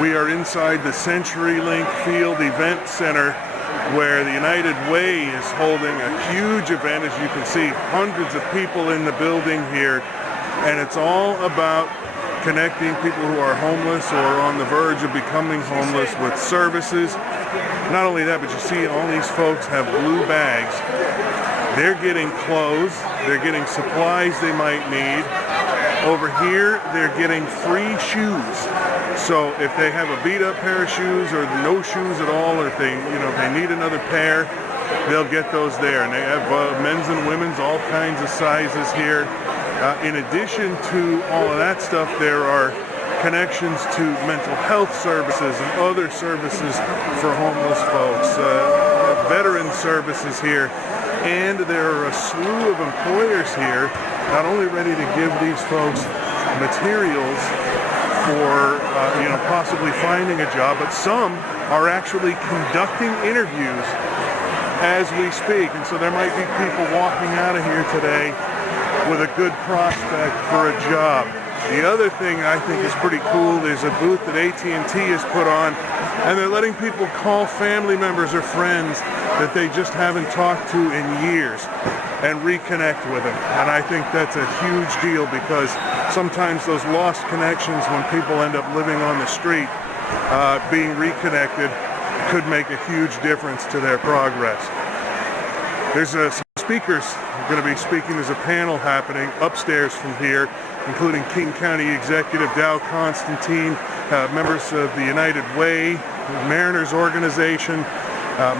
We are inside the CenturyLink Field Event Center, where the United Way is holding a huge event. As you can see, hundreds of people in the building here, and it's all about connecting people who are homeless or on the verge of becoming homeless with services. Not only that, but you see all these folks have blue bags. They're getting clothes, they're getting supplies they might need. Over here, they're getting free shoes. So if they have a beat up pair of shoes or no shoes at all, or if they need another pair, they'll get those there. And they have men's and women's, all kinds of sizes here. In addition to all of that stuff, there are connections to mental health services and other services for homeless folks, veteran services here. And there are a slew of employers here, not only ready to give these folks materials for possibly finding a job, but some are actually conducting interviews as we speak. And so there might be people walking out of here today with a good prospect for a job. The other thing I think is pretty cool, there's a booth that AT&T has put on, and they're letting people call family members or friends that they just haven't talked to in years and reconnect with them. And I think that's a huge deal, because sometimes those lost connections, when people end up living on the street, being reconnected could make a huge difference to their progress. There's some speakers going to be speaking. There's a panel happening upstairs from here, including King County Executive Dow Constantine, members of the United Way, Mariners Organization,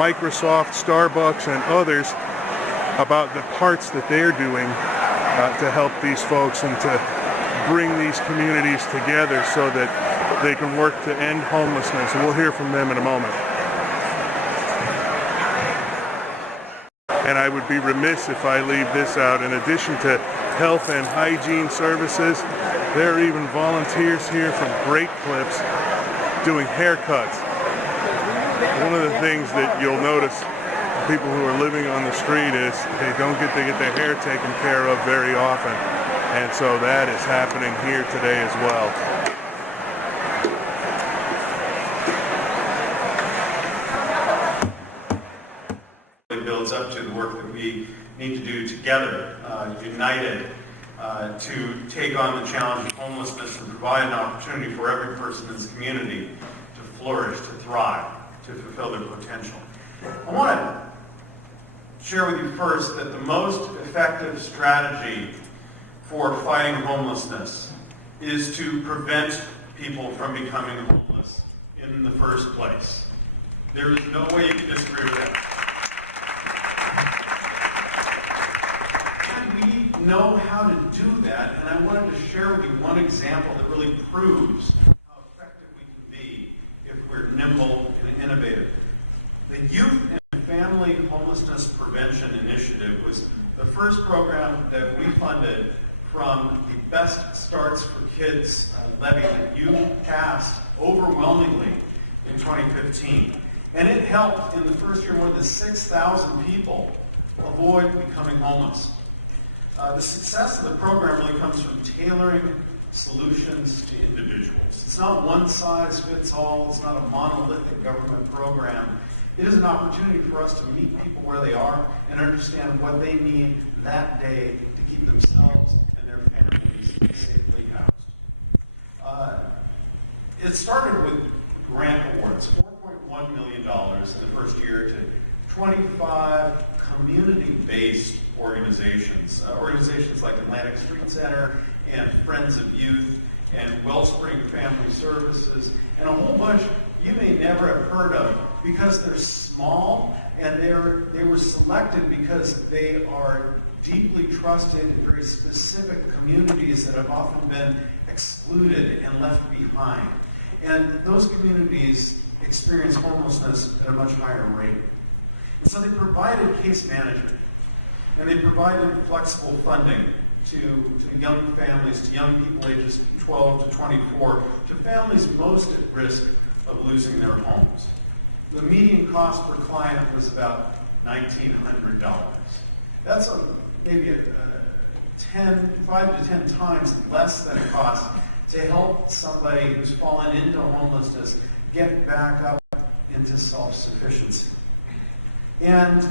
Microsoft, Starbucks, and others, about the parts that they're doing to help these folks and to bring these communities together so that they can work to end homelessness. And we'll hear from them in a moment. And I would be remiss if I leave this out. In addition to health and hygiene services, there are even volunteers here from Great Clips doing haircuts. One of the things that you'll notice, people who are living on the street, is they don't get to get their hair taken care of very often. And so that is happening here today as well. It builds up to the work that we need to do together, united, to take on the challenge of homelessness and provide an opportunity for every person in this community to flourish, to thrive, to fulfill their potential. I want to share with you first that the most effective strategy for fighting homelessness is to prevent people from becoming homeless in the first place. There is no way you can disagree with that. And we know how to do that, and I wanted to share with you one example that really proves how effective we can be if we're nimble and innovative. The Youth and Family Homelessness Prevention Initiative was the first program that we funded from the Best Starts for Kids levy that you passed overwhelmingly in 2015. And it helped in the first year more than 6,000 people avoid becoming homeless. The success of the program really comes from tailoring solutions to individuals. It's not one size fits all. It's not a monolithic government program. It is an opportunity for us to meet people where they are and understand what they need that day to keep themselves and their families safely housed. It started with grant awards, $4.1 million in the first year to 25 community-based organizations. Organizations like Atlantic Street Center and Friends of Youth and Wellspring Family Services, and a whole bunch you may never have heard of because they're small, and they were selected because they are deeply trusted in very specific communities that have often been excluded and left behind. And those communities experience homelessness at a much higher rate. And so they provided case management, and they provided flexible funding to young families, to young people ages 12 to 24, to families most at risk of losing their homes. The median cost per client was about $1,900. That's maybe 5 to 10 times less than it costs to help somebody who's fallen into homelessness get back up into self-sufficiency. And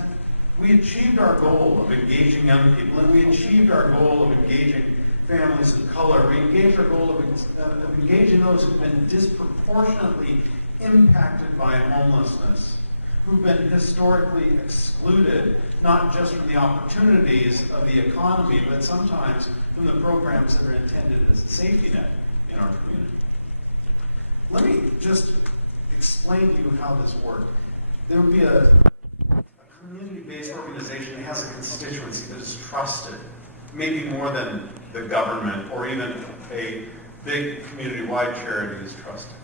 we achieved our goal of engaging young people, and we achieved our goal of engaging families of color. We engaged our goal of engaging those who've been disproportionately impacted by homelessness, who've been historically excluded, not just from the opportunities of the economy, but sometimes from the programs that are intended as a safety net in our community. Let me just explain to you how this worked. There would be a community-based organization that has a constituency that is trusted, maybe more than the government or even a big community-wide charity is trusted.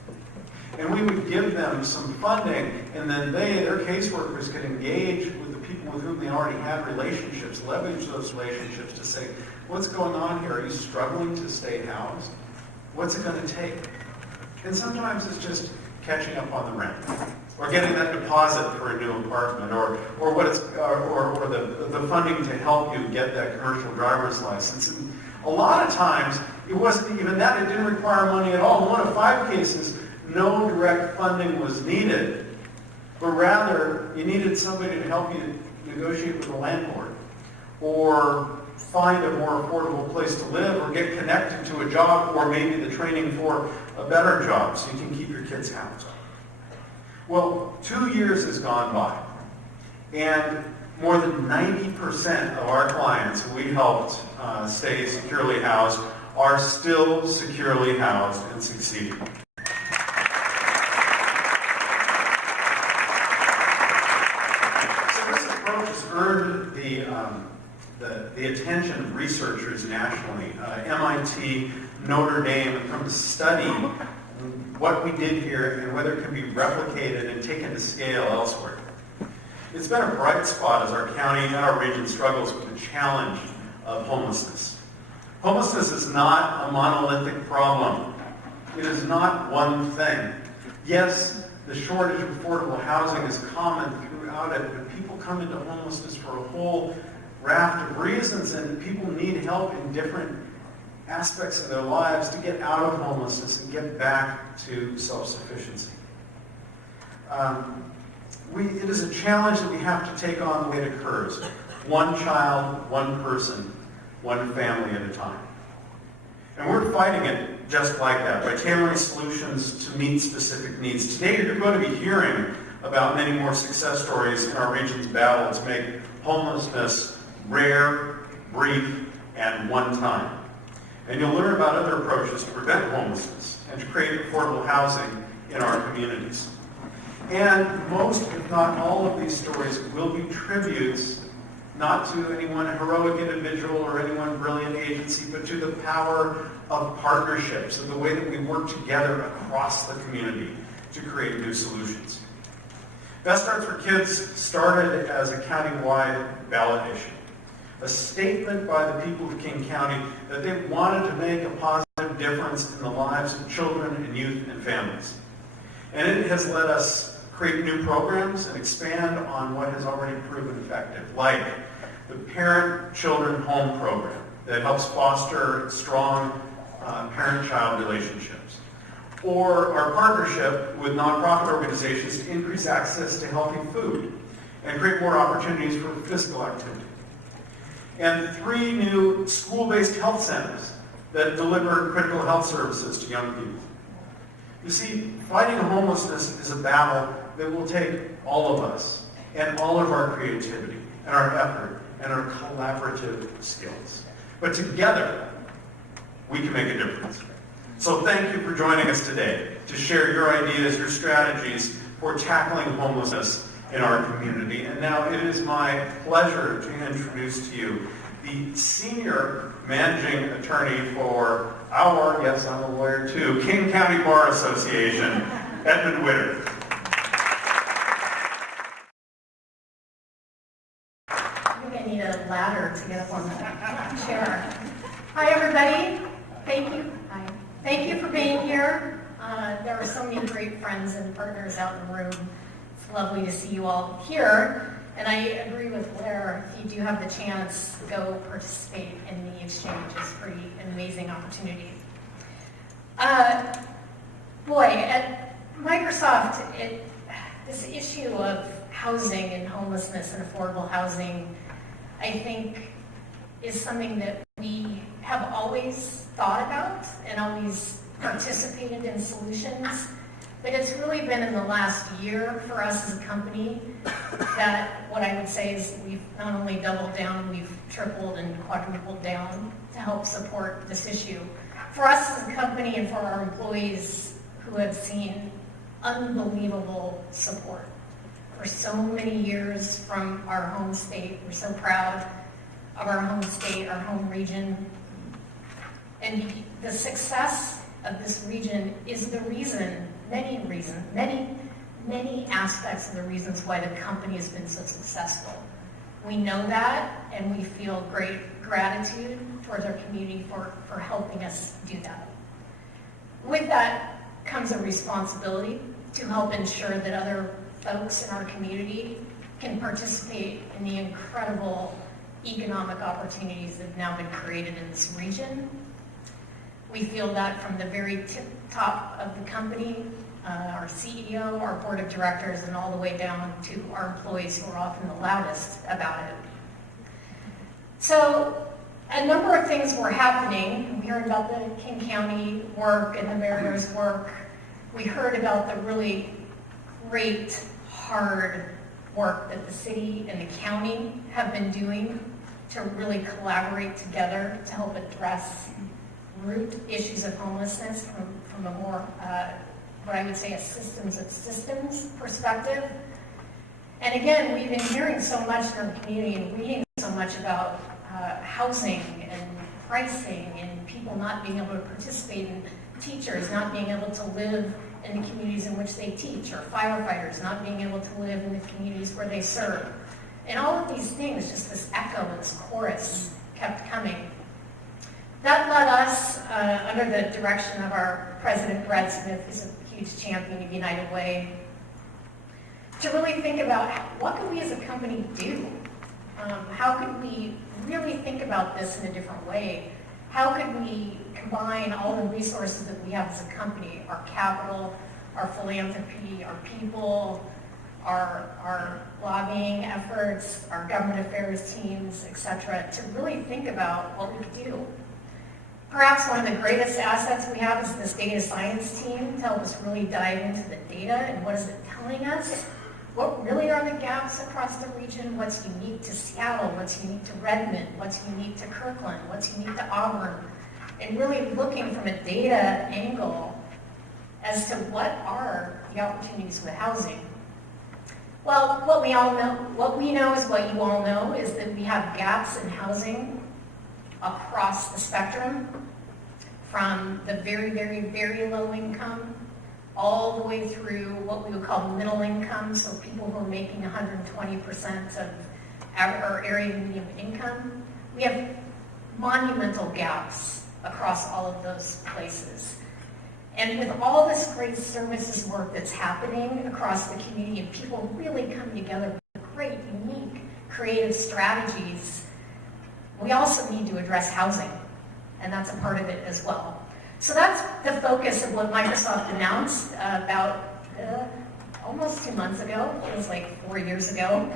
And we would give them some funding, and then their caseworkers could engage with the people with whom they already had relationships, leverage those relationships to say, what's going on here? Are you struggling to stay housed? What's it going to take? And sometimes it's just catching up on the rent, or getting that deposit for a new apartment, or the funding to help you get that commercial driver's license. And a lot of times, it wasn't even that. It didn't require money at all. In 1 of 5 cases, no direct funding was needed, but rather you needed somebody to help you negotiate with a landlord, or find a more affordable place to live, or get connected to a job, or maybe the training for a better job so you can keep your kids housed. Well, 2 years has gone by, and more than 90% of our clients who we helped stay securely housed are still securely housed and succeeding. So this approach has earned the attention of researchers nationally. MIT, Notre Dame have come to study what we did here and whether it can be replicated and taken to scale elsewhere. It's been a bright spot as our county and our region struggles with the challenge of homelessness. Homelessness is not a monolithic problem. It is not one thing. Yes, the shortage of affordable housing is common throughout it, but people come into homelessness for a whole raft of reasons, and people need help in different aspects of their lives to get out of homelessness and get back to self-sufficiency. It is a challenge that we have to take on the way it occurs. One child, one person, one family at a time. And we're fighting it just like that, by tailoring solutions to meet specific needs. Today you're going to be hearing about many more success stories in our region's battle to make homelessness rare, brief, and one time. And you'll learn about other approaches to prevent homelessness and to create affordable housing in our communities. And most, if not all, of these stories will be tributes not to any one heroic individual or any one brilliant agency, but to the power of partnerships and the way that we work together across the community to create new solutions. Best Starts for Kids started as a county-wide ballot issue, a statement by the people of King County that they wanted to make a positive difference in the lives of children and youth and families. And it has let us create new programs and expand on what has already proven effective, like the Parent-Children Home Program that helps foster strong parent-child relationships, or our partnership with nonprofit organizations to increase access to healthy food and create more opportunities for physical activity. And 3 new school-based health centers that deliver critical health services to young people. You see, fighting homelessness is a battle that will take all of us and all of our creativity and our effort and our collaborative skills. But together, we can make a difference. So thank you for joining us today to share your ideas, your strategies for tackling homelessness in our community. And now it is my pleasure to introduce to you the Senior Managing Attorney for our, yes, I'm a lawyer too, King County Bar Association, Edmund Witter. I think I need a ladder to get up on the chair. Hi, everybody. Thank you. Hi. Thank you for being here. There are so many great friends and partners out in the room. It's lovely to see you all here. And I agree with Blair. If you do have the chance, go participate in the exchange. It's an amazing opportunity. Boy, at Microsoft, this issue of housing and homelessness and affordable housing, I think, is something that we have always thought about and always participated in solutions. But it's really been in the last year for us as a company that what I would say is we've not only doubled down, we've tripled and quadrupled down to help support this issue. For us as a company and for our employees who have seen unbelievable support for so many years from our home state. We're so proud of our home state, our home region. And the success of this region is the reason, many aspects of the reasons why the company has been so successful. We know that, and we feel great gratitude towards our community for helping us do that. With that comes a responsibility to help ensure that other folks in our community can participate in the incredible economic opportunities that have now been created in this region. We feel that from the very top of the company, our CEO, our board of directors, and all the way down to our employees who are often the loudest about it. So a number of things were happening. We heard about the King County work and the mayor's work. We heard about the really great, hard work that the city and the county have been doing to really collaborate together to help address root issues of homelessness from a more, what I would say, a systems of systems perspective. And again, we've been hearing so much in our community and reading so much about housing and pricing and people not being able to participate, and teachers not being able to live in the communities in which they teach, or firefighters not being able to live in the communities where they serve. And all of these things, just this echo and this chorus kept coming. That led us, under the direction of our president, Brad Smith, who's a huge champion of United Way, to really think about what could we as a company do? How could we really think about this in a different way? How could we combine all the resources that we have as a company, our capital, our philanthropy, our people, our lobbying efforts, our government affairs teams, et cetera, to really think about what we could do? Perhaps one of the greatest assets we have is this data science team to help us really dive into the data and what is it telling us? What really are the gaps across the region? What's unique to Seattle? What's unique to Redmond? What's unique to Kirkland? What's unique to Auburn? And really looking from a data angle as to what are the opportunities with housing. Well, what we know is what you all know, is that we have gaps in housing across the spectrum, from the very, very, very low income all the way through what we would call middle income, so people who are making 120% of our area median income. We have monumental gaps across all of those places. And with all this great services work that's happening across the community and people really coming together with great, unique, creative strategies, we also need to address housing, and that's a part of it as well. So that's the focus of what Microsoft announced about almost 2 months ago, it was like 4 years ago,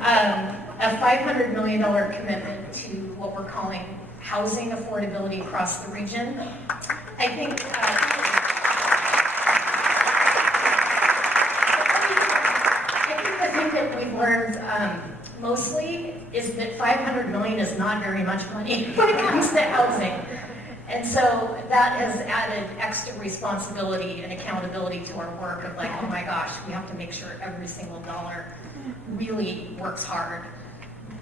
a $500 million commitment to what we're calling housing affordability across the region. I think the thing that we've learned mostly is that $500 million is not very much money when it comes to housing. And so that has added extra responsibility and accountability to our work of like, oh my gosh, we have to make sure every single dollar really works hard.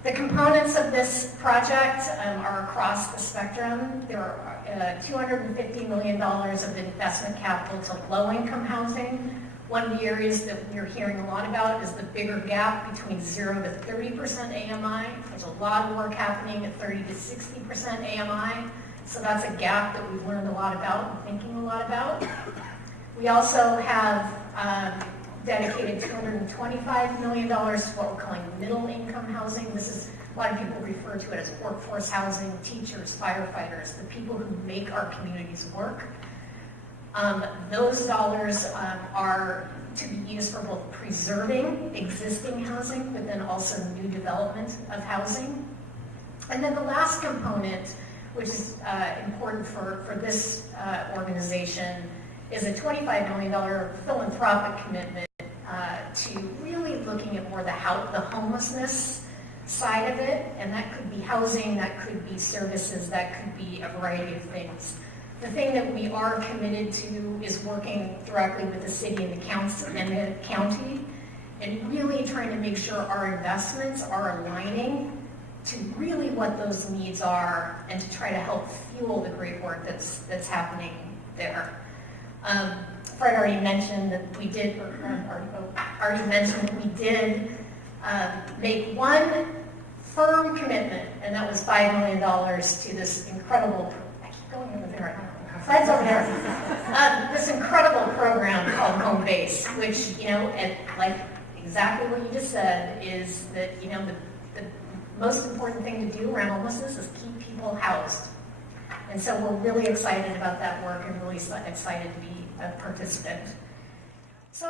The components of this project are across the spectrum. There are $250 million of investment capital to low-income housing. One of the areas that we're hearing a lot about is the bigger gap between 0 to 30% AMI. There's a lot of work happening at 30 to 60% AMI. So that's a gap that we've learned a lot about and thinking a lot about. We also have dedicated $225 million to what we're calling middle income housing. This is, a lot of people refer to it as workforce housing, teachers, firefighters, the people who make our communities work. Those dollars are to be used for both preserving existing housing, but then also new development of housing. And then the last component, which is important for this organization, is a $25 million philanthropic commitment to really looking at more the homelessness side of it, and that could be housing, that could be services, that could be a variety of things. The thing that we are committed to is working directly with the city and the county, and really trying to make sure our investments are aligning to really what those needs are, and to try to help fuel the great work that's happening there. Fred already mentioned that we did, make one firm commitment, and that was $5 million to this incredible, I keep going over there, Fred's over there, this incredible program called Home Base, which, like exactly what you just said, is that, the most important thing to do around homelessness is keep people housed. And so we're really excited about that work and really excited to be a participant. So